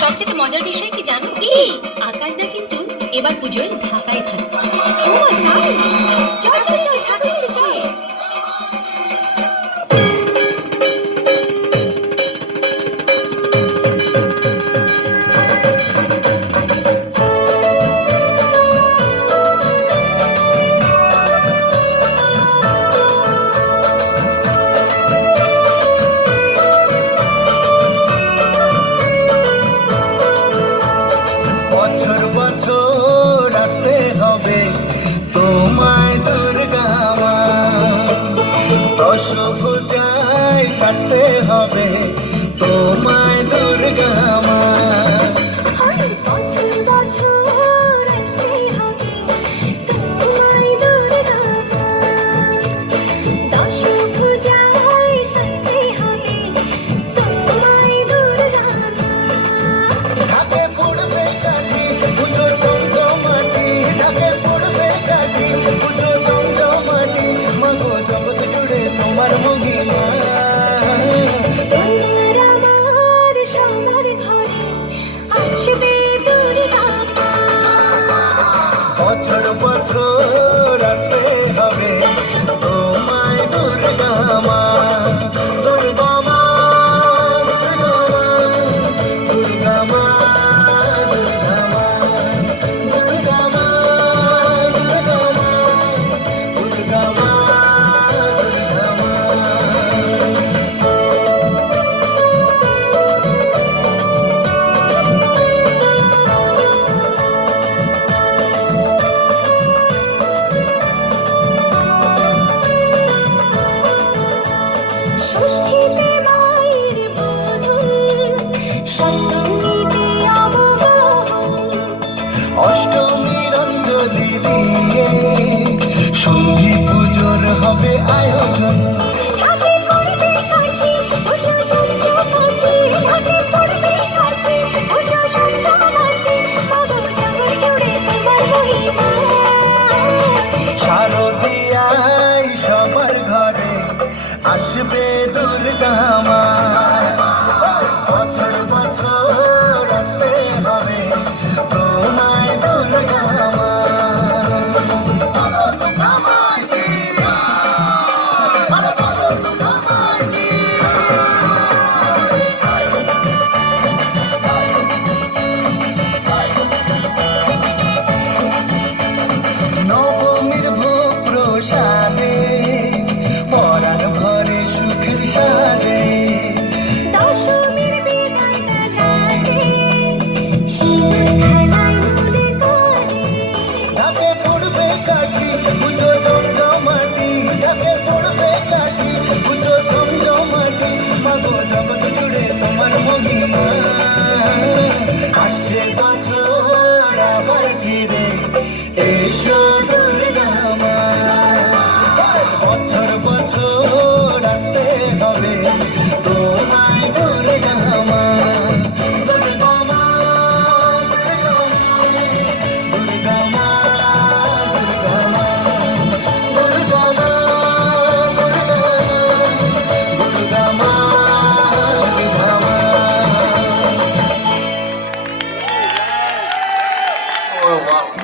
সবচেয়ে মজার বিষয় কি জানো কি? আকাশদা কিন্তু এবার পুজোয় ঢাকায় থাকছে। ও তাই? চল চল চল, ঢাকা এসেছে। বছর বছর আসতে হবে তোমায় দুর্গা মা, দশভুজায় সাজতে হবে তোমায় দুর্গা মা। বছর বছর আসতে হবে তোমায় দুর্গা মা, দশভুজায় সাজতে হবে তোমায় দুর্গা মা। ঢাকে পড়বে কাঠি পুজো জমজমাটি, ঢাকে পড়বে কাঠি পুজো জমজমাটি, মাগো জগৎ জুড়ে তোমার মহিমা। তোমার আমার সবার ঘরে আসবে দুর্গা মা। বছর বছর আসতে হবে তোমায় দুর্গা মা, দুর্গা মা, দুর্গা মা, দুর্গা মা, দুর্গা মা, দুর্গা মা, দুর্গা মা, দুর্গা মা, দুর্গা মা। ষষ্ঠীতে মায়ের বোধন, সপ্তমীতে আবাহন, অষ্টমীর অঞ্জলি দিয়ে সন্ধি পুজোর হবে আয়োজন।